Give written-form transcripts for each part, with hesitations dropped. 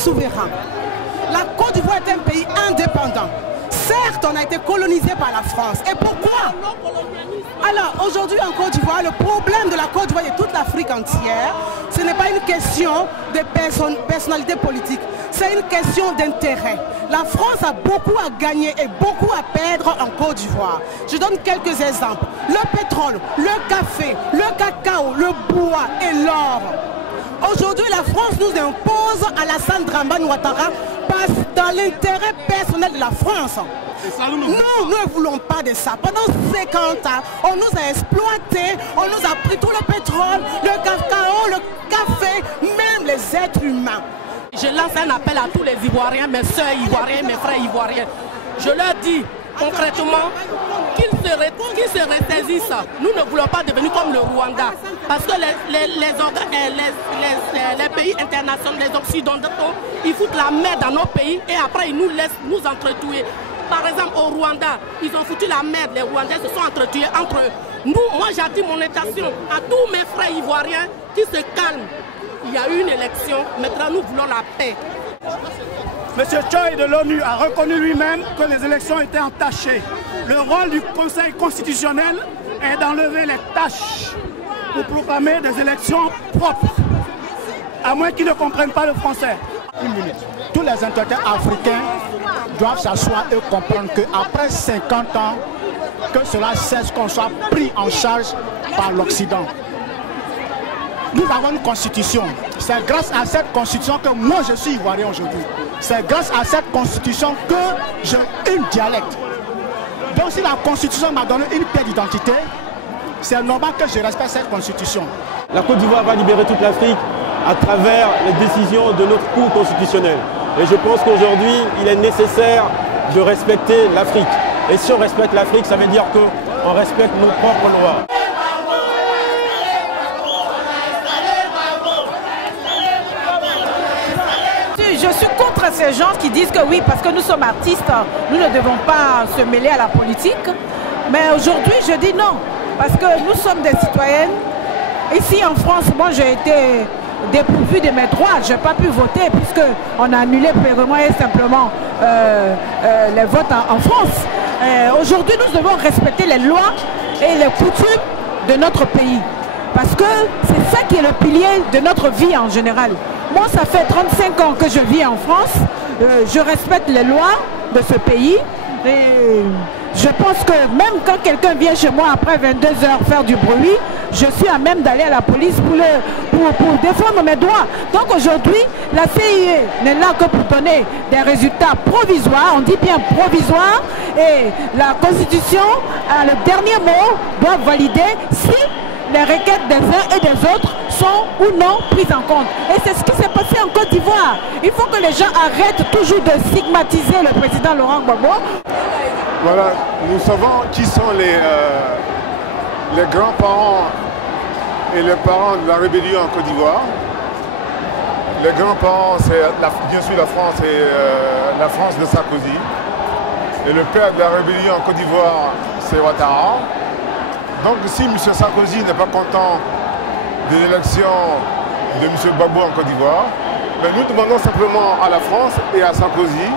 souverain. La Côte d'Ivoire est un pays indépendant. Certes, on a été colonisé par la France. Et pourquoi? Alors, aujourd'hui en Côte d'Ivoire, le problème de la Côte d'Ivoire et de toute l'Afrique entière, ce n'est pas une question de personnalité politique, c'est une question d'intérêt. La France a beaucoup à gagner et beaucoup à perdre en Côte d'Ivoire. Je donne quelques exemples. Le pétrole, le café, le cacao, le bois et l'or. Aujourd'hui, la France nous impose Alassane Dramane Ouattara passe dans l'intérêt personnel de la France. Nous ne voulons pas de ça. Pendant 50 ans, on nous a exploités, on nous a pris tout le pétrole, le cacao, le café, même les êtres humains. Je lance un appel à tous les Ivoiriens, mes soeurs ivoiriens, mes frères ivoiriens. Je leur dis concrètement qu'ils se ressaisissent. Nous ne voulons pas devenir comme le Rwanda. Parce que les pays internationaux, les occidentaux, ils foutent la merde dans nos pays et après ils nous laissent nous entretuer. Par exemple au Rwanda, ils ont foutu la merde, les Rwandais se sont entretués entre eux. Nous, moi j'attire mon intention à tous mes frères ivoiriens qui se calment. Il y a eu une élection, maintenant nous voulons la paix. Monsieur Choi de l'ONU a reconnu lui-même que les élections étaient entachées. Le rôle du Conseil constitutionnel est d'enlever les tâches pour proclamer des élections propres, à moins qu'ils ne comprennent pas le français. Une minute. Tous les intellectuels africains doivent s'asseoir et comprendre qu'après 50 ans, que cela cesse qu'on soit pris en charge par l'Occident. Nous avons une constitution. C'est grâce à cette constitution que moi je suis ivoirien aujourd'hui. C'est grâce à cette constitution que j'ai une dialecte. Donc si la constitution m'a donné une pièce d'identité, c'est normal que je respecte cette constitution. La Côte d'Ivoire va libérer toute l'Afrique à travers les décisions de notre Cour constitutionnelle. Et je pense qu'aujourd'hui, il est nécessaire de respecter l'Afrique. Et si on respecte l'Afrique, ça veut dire qu'on respecte nos propres lois. Je suis contre ces gens qui disent que oui, parce que nous sommes artistes, nous ne devons pas se mêler à la politique. Mais aujourd'hui, je dis non, parce que nous sommes des citoyennes. Ici en France, moi j'ai été dépourvue de mes droits, je n'ai pas pu voter puisqu'on a annulé purement et simplement les votes en France. Aujourd'hui, nous devons respecter les lois et les coutumes de notre pays. Parce que c'est ça qui est le pilier de notre vie en général. Moi, ça fait 35 ans que je vis en France. Je respecte les lois de ce pays. Et je pense que même quand quelqu'un vient chez moi après 22 heures faire du bruit, je suis à même d'aller à la police pour défendre mes droits. Donc aujourd'hui, la CIE n'est là que pour donner des résultats provisoires. On dit bien provisoires. Et la Constitution, a le dernier mot, doit valider si les requêtes des uns et des autres sont ou non prises en compte. Et c'est ce qui s'est passé en Côte d'Ivoire. Il faut que les gens arrêtent toujours de stigmatiser le président Laurent Gbagbo. Voilà, nous savons qui sont les grands-parents et les parents de la rébellion en Côte d'Ivoire. Les grands-parents, c'est bien sûr la France et la France de Sarkozy. Et le père de la rébellion en Côte d'Ivoire, c'est Ouattara. Donc si M. Sarkozy n'est pas content de l'élection de M. Gbagbo en Côte d'Ivoire, mais nous demandons simplement à la France et à Sarkozy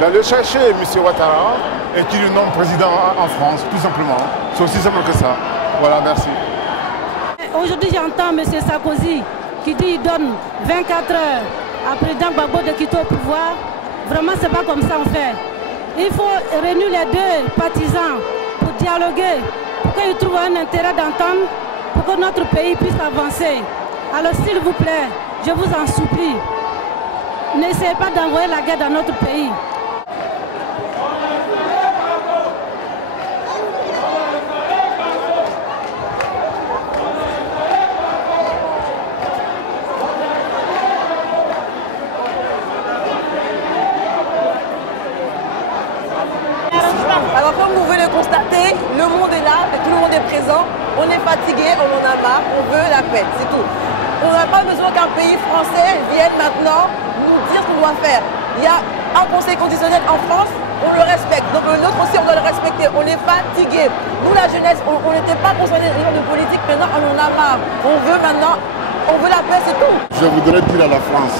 d'aller chercher M. Ouattara et qu'il le nomme président en France, tout simplement. C'est aussi simple que ça. Voilà, merci. Aujourd'hui, j'entends M. Sarkozy qui dit qu'il donne 24 heures à président Gbagbo de quitter au pouvoir. Vraiment, c'est pas comme ça on fait. Il faut réunir les deux partisans pour dialoguer, pour qu'ils trouvent un intérêt d'entendre, pour que notre pays puisse avancer. Alors s'il vous plaît, je vous en supplie, n'essayez pas d'envoyer la guerre dans notre pays. Alors comme vous pouvez le constater, le monde est là, et tout le monde est présent. On est fatigué, on en a marre, on veut la paix, c'est tout. On n'a pas besoin qu'un pays français vienne maintenant nous dire ce qu'on doit faire. Il y a un conseil constitutionnel en France, on le respecte. Donc le nôtre aussi, on doit le respecter. On est fatigué. Nous, la jeunesse, on n'était pas concernés des gens de politique, maintenant on en a marre. On veut maintenant, on veut la paix, c'est tout. Je voudrais dire à la France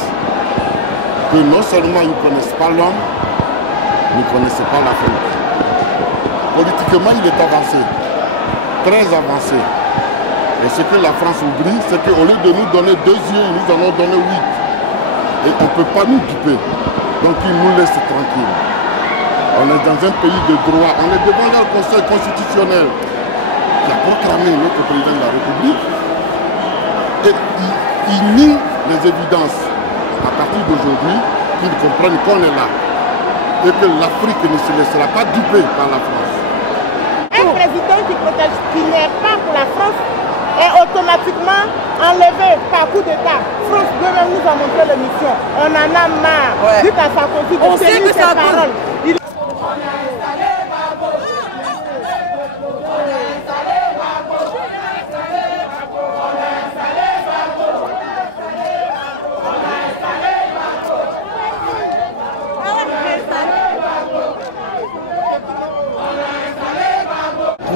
que non seulement ils ne connaissent pas l'homme, ils ne connaissent pas l'Afrique. Politiquement, il est avancé, très avancé. Et ce que la France oublie, c'est qu'au lieu de nous donner 2 yeux, ils nous en ont donné 8. Et on ne peut pas nous duper. Donc ils nous laissent tranquilles. On est dans un pays de droit. On est devant leur conseil constitutionnel qui a proclamé notre président de la République. Et il nie les évidences à partir d'aujourd'hui qu'ils comprennent qu'on est là. Et que l'Afrique ne se laissera pas duper par la France. Un président qui n'est pas pour la France est automatiquement enlevé par coup d'État. France 2 nous a montré l'émission. On en a marre. Ouais. Dites à Sarkozy de tenir ses paroles.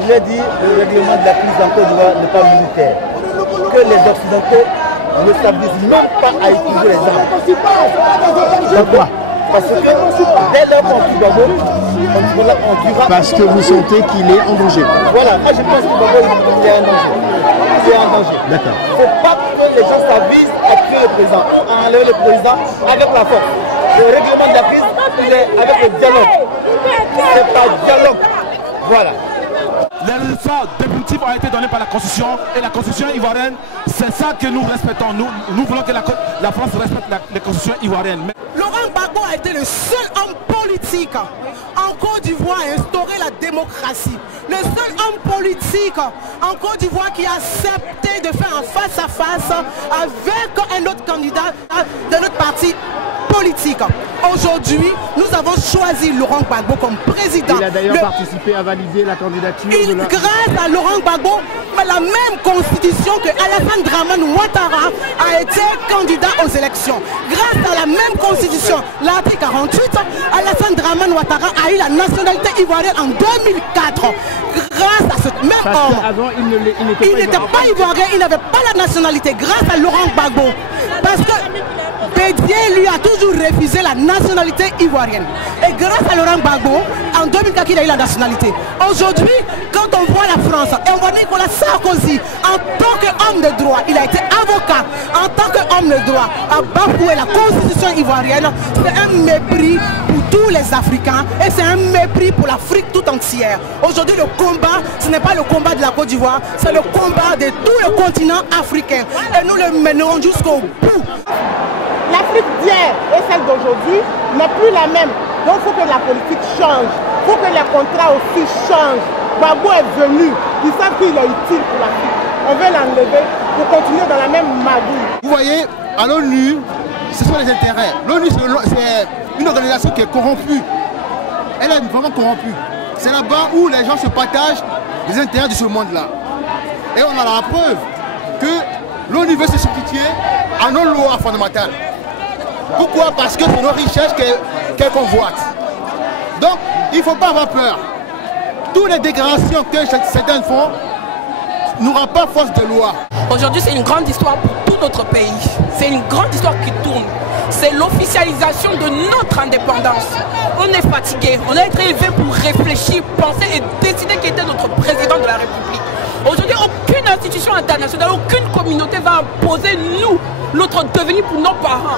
Je l'ai dit, le règlement de la crise en Côte d'Ivoire n'est pas militaire. Que les Occidentaux ne s'abusent même pas à utiliser les armes. Pourquoi? Parce que dès lors qu'on tue Gbagbo, on tuera. Parce que vous sentez qu'il est en danger. Voilà, moi je pense que Gbagbo est en danger. Il est en danger. D'accord. Il ne faut pas que les gens s'avisent à tuer le président, à enlever le président avec la force. Le règlement de la crise, il est avec le dialogue. C'est pas dialogue. Voilà. Les résultats définitifs ont été donnés par la Constitution et la Constitution ivoirienne, c'est ça que nous respectons. Nous voulons que la France respecte la Constitution ivoirienne. Laurent Gbagbo a été le seul homme politique en Côte d'Ivoire à instaurer la démocratie. Le seul homme politique en Côte d'Ivoire qui a accepté de faire un face-à-face avec un autre candidat de notre parti politique. Aujourd'hui, nous avons choisi Laurent Gbagbo comme président. Il a d'ailleurs participé à valider la candidature de la... Grâce à Laurent Gbagbo, la même constitution que Alassane Dramane Ouattara a été candidat aux élections. Grâce à la même constitution, l'article 48, Alassane Dramane Ouattara a eu la nationalité ivoirienne en 2004. Grâce à ce même homme. Avant, il n'était pas ivoirien, il n'avait pas la nationalité. Grâce à Laurent Gbagbo. Parce que Bédier lui a toujours refusé la nationalité ivoirienne. Et grâce à Laurent Gbagbo, en 2004, il a eu la nationalité. Aujourd'hui, quand on voit la France et on voit Nicolas Sarkozy, en tant qu'homme de droit, il a été avocat, en tant qu'homme de droit, à bafouer la constitution ivoirienne, c'est un mépris pour tous les Africains et c'est un mépris pour l'Afrique tout entière. Aujourd'hui, le combat, ce n'est pas le combat de la Côte d'Ivoire, c'est le combat de tout le continent africain. Et nous le mènerons jusqu'au bout. L'Afrique d'hier et celle d'aujourd'hui n'est plus la même. Donc il faut que la politique change. Il faut que les contrats aussi changent. Gbagbo est venu. Ils savent qu'il est utile pour l'Afrique. On veut l'enlever pour continuer dans la même magouille. Vous voyez, à l'ONU, ce sont les intérêts. L'ONU, c'est une organisation qui est corrompue. Elle est vraiment corrompue. C'est là-bas où les gens se partagent les intérêts de ce monde-là. Et on a la preuve que l'ONU veut se substituer à nos lois fondamentales. Pourquoi? Parce que c'est nos richesses qu'elle convoite. Donc, il ne faut pas avoir peur. Toutes les déclarations que certains font n'auront pas force de loi. Aujourd'hui, c'est une grande histoire pour tout notre pays. C'est une grande histoire qui tourne. C'est l'officialisation de notre indépendance. On est fatigué. On a été élevé pour réfléchir, penser et décider qui était notre président de la République. Aujourd'hui, aucune institution internationale, aucune communauté va imposer nous, notre devenir pour nos parents.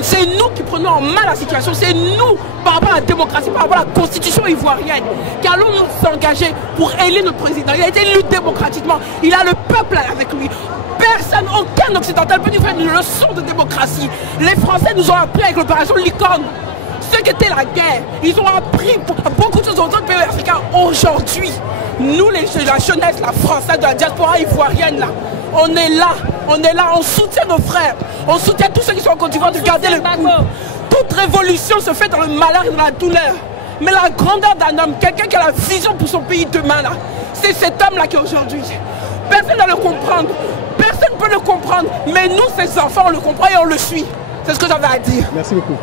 C'est nous qui prenons en main la situation. C'est nous, par rapport à la démocratie, par rapport à la constitution ivoirienne, qui allons nous engager pour élire notre président. Il a été élu démocratiquement. Il a le peuple avec lui. Personne, aucun occidental peut nous faire une leçon de démocratie. Les Français nous ont appris avec l'opération Licorne. Ce qu'était la guerre, ils ont appris beaucoup de choses aux autres pays africains. Aujourd'hui, nous, la jeunesse, la française, de la diaspora ivoirienne, là, on est là, on soutient nos frères, on soutient tous ceux qui sont en Côte d'Ivoire de garder le coup. Toute révolution se fait dans le malheur et dans la douleur. Mais la grandeur d'un homme, quelqu'un qui a la vision pour son pays demain, là, c'est cet homme-là qui est aujourd'hui. Personne ne le comprendre, personne ne peut le comprendre, mais nous, ces enfants, on le comprend et on le suit. C'est ce que j'avais à dire. Merci beaucoup.